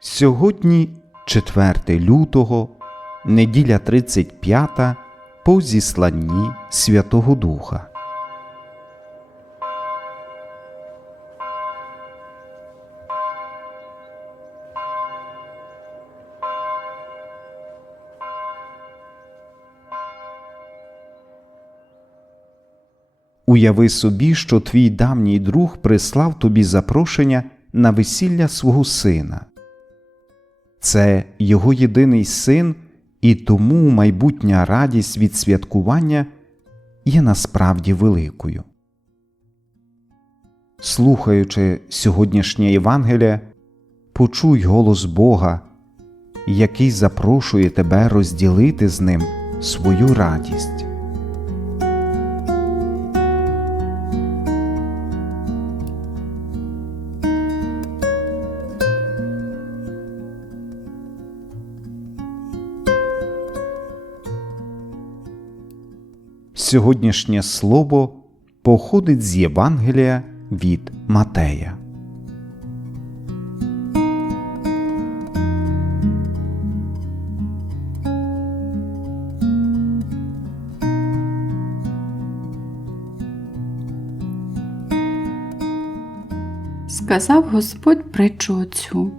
Сьогодні 4 лютого, неділя 35 по зісланні Святого Духа. Уяви собі, що твій давній друг прислав тобі запрошення на весілля свого сина. Це його єдиний син, і тому майбутня радість від святкування є насправді великою. Слухаючи сьогоднішнє Євангеліє, почуй голос Бога, який запрошує тебе розділити з ним свою радість. Сьогоднішнє слово походить з Євангелія від Матея. Сказав Господь притчу оцю.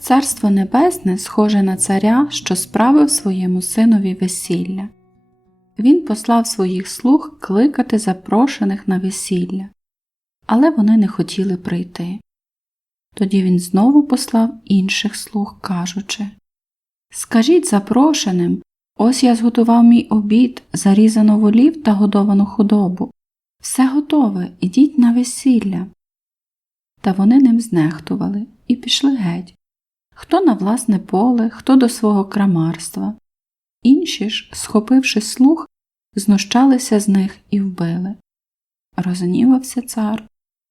Царство Небесне схоже на царя, що справив своєму синові весілля. Він послав своїх слуг кликати запрошених на весілля, але вони не хотіли прийти. Тоді він знову послав інших слуг, кажучи Скажіть запрошеним, ось я зготував мій обід, зарізану волів та годовану худобу. Все готове, ідіть на весілля. Та вони ним знехтували і пішли геть хто на власне поле, хто до свого крамарства. Інші ж, схопивши слух, знущалися з них і вбили. Розгнівався цар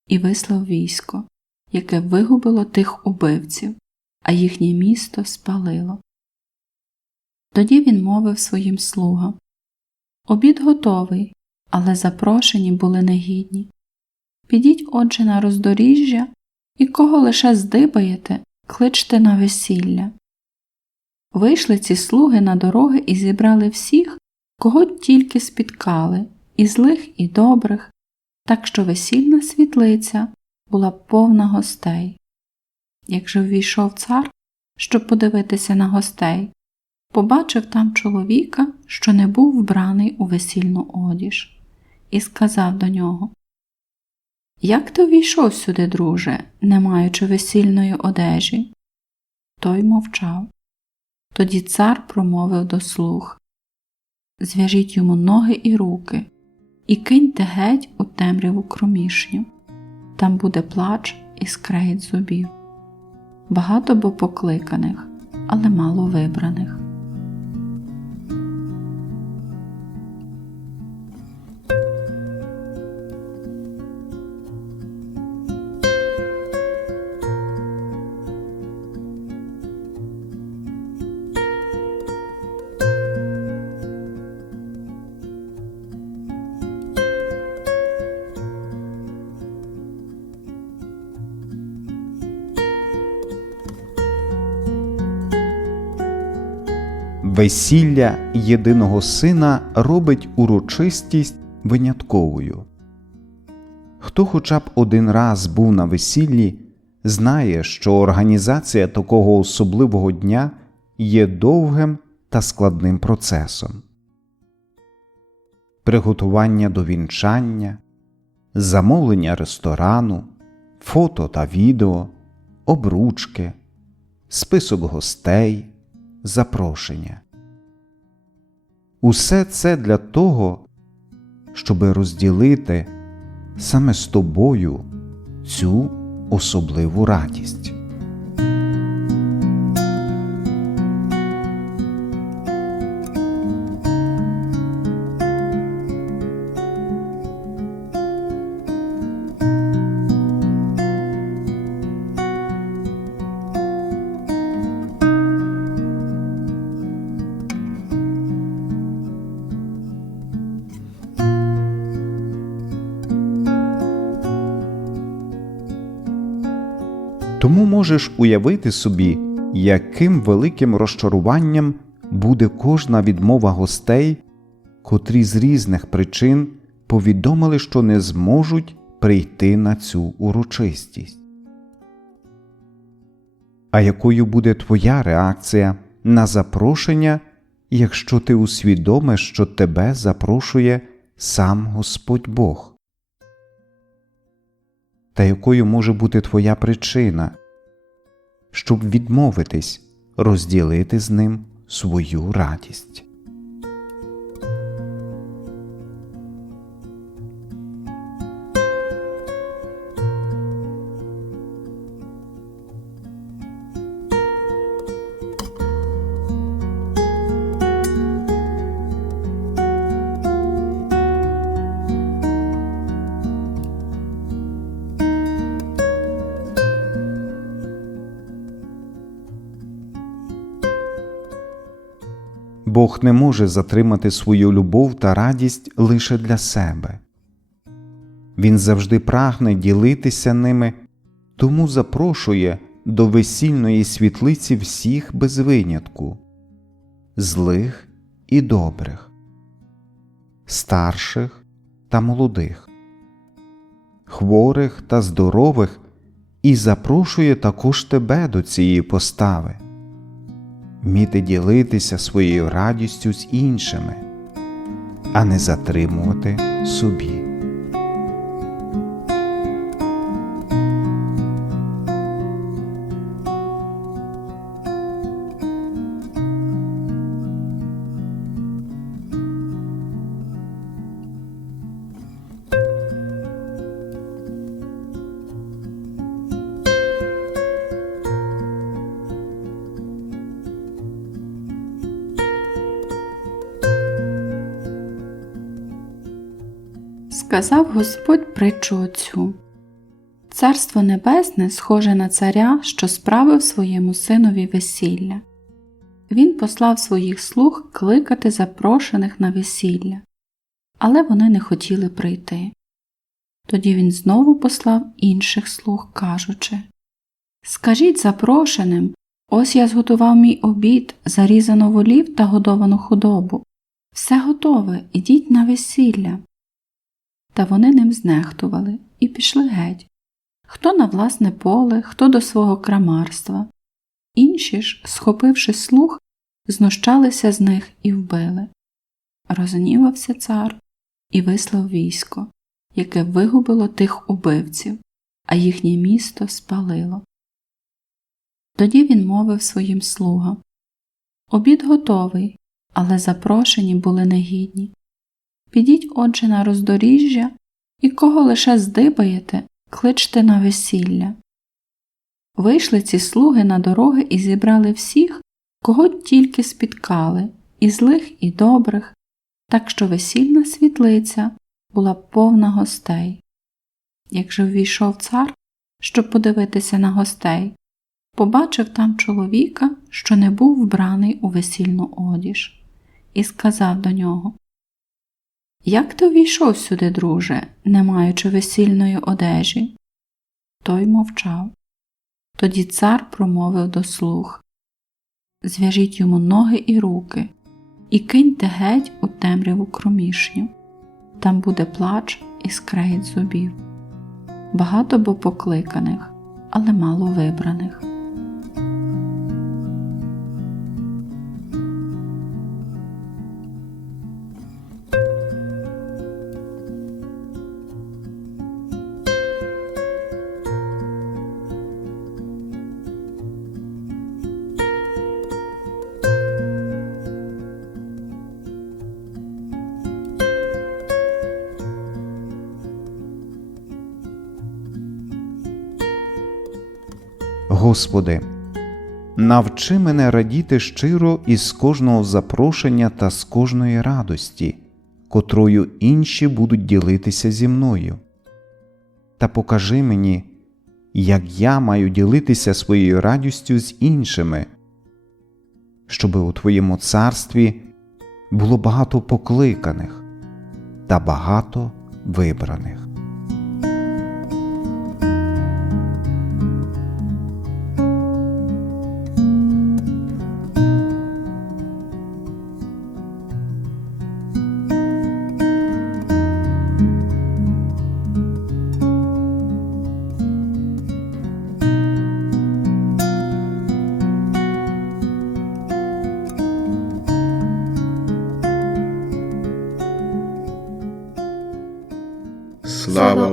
і вислав військо, яке вигубило тих убивців, а їхнє місто спалило. Тоді він мовив своїм слугам Обід готовий, але запрошені були негідні. Підіть, отже, на роздоріжжя і кого лише здибаєте, кличте на весілля. Вийшли ці слуги на дороги і зібрали всіх, кого тільки спіткали, і злих, і добрих, так що весільна світлиця була повна гостей. Як же ввійшов цар, щоб подивитися на гостей, побачив там чоловіка, що не був вбраний у весільну одіж, і сказав до нього Як ти увійшов сюди, друже, не маючи весільної одежі? Той мовчав. Тоді цар промовив до слуг Зв'яжіть йому ноги і руки, і киньте геть у темряву кромішню. Там буде плач і скрегіт зубів. Багато бо покликаних, але мало вибраних. Весілля єдиного сина робить урочистість винятковою. Хто хоча б один раз був на весіллі, знає, що організація такого особливого дня є довгим та складним процесом. Приготування до вінчання, замовлення ресторану, фото та відео, обручки, список гостей запрошення. Усе це для того, щоб розділити саме з тобою цю особливу радість. Тому можеш уявити собі, яким великим розчаруванням буде кожна відмова гостей, котрі з різних причин повідомили, що не зможуть прийти на цю урочистість. А якою буде твоя реакція на запрошення, якщо ти усвідомиш, що тебе запрошує сам Господь Бог? Та якою може бути твоя причина, щоб відмовитись розділити з ним свою радість? Бог не може затримати свою любов та радість лише для себе. Він завжди прагне ділитися ними, тому запрошує до весільної світлиці всіх без винятку злих і добрих, старших та молодих, хворих та здорових, і запрошує також тебе до цієї постави вміти ділитися своєю радістю з іншими, а не затримувати собі. Сказав Господь притчу оцю. Царство Небесне схоже на царя, що справив своєму синові весілля. Він послав своїх слуг кликати запрошених на весілля, але вони не хотіли прийти. Тоді він знову послав інших слуг, кажучи Скажіть запрошеним, ось я зготував мій обід, зарізану волів та годовану худобу. Все готове, ідіть на весілля. Та вони ним знехтували і пішли геть хто на власне поле, хто до свого крамарства. Інші ж, схопивши слух, знущалися з них і вбили. Рознівався цар і вислав військо, яке вигубило тих убивців, а їхнє місто спалило. Тоді він мовив своїм слугам Обід готовий, але запрошені були негідні. Підіть, отже, на роздоріжжя і кого лише здибаєте, кличте на весілля. Вийшли ці слуги на дороги і зібрали всіх, кого тільки спіткали, і злих, і добрих, так що весільна світлиця була повна гостей. Як же ввійшов цар, щоб подивитися на гостей, побачив там чоловіка, що не був вбраний у весільну одіж, і сказав до нього Як ти увійшов сюди, друже, не маючи весільної одежі? Той мовчав. Тоді цар промовив до слуг Зв'яжіть йому ноги і руки, і киньте геть у темряву кромішню. Там буде плач і скрегіт зубів. Багато бо покликаних, але мало вибраних. Господи, навчи мене радіти щиро із кожного запрошення та з кожної радості, котрою інші будуть ділитися зі мною. Та покажи мені, як я маю ділитися своєю радістю з іншими, щоби у Твоєму царстві було багато покликаних та багато вибраних.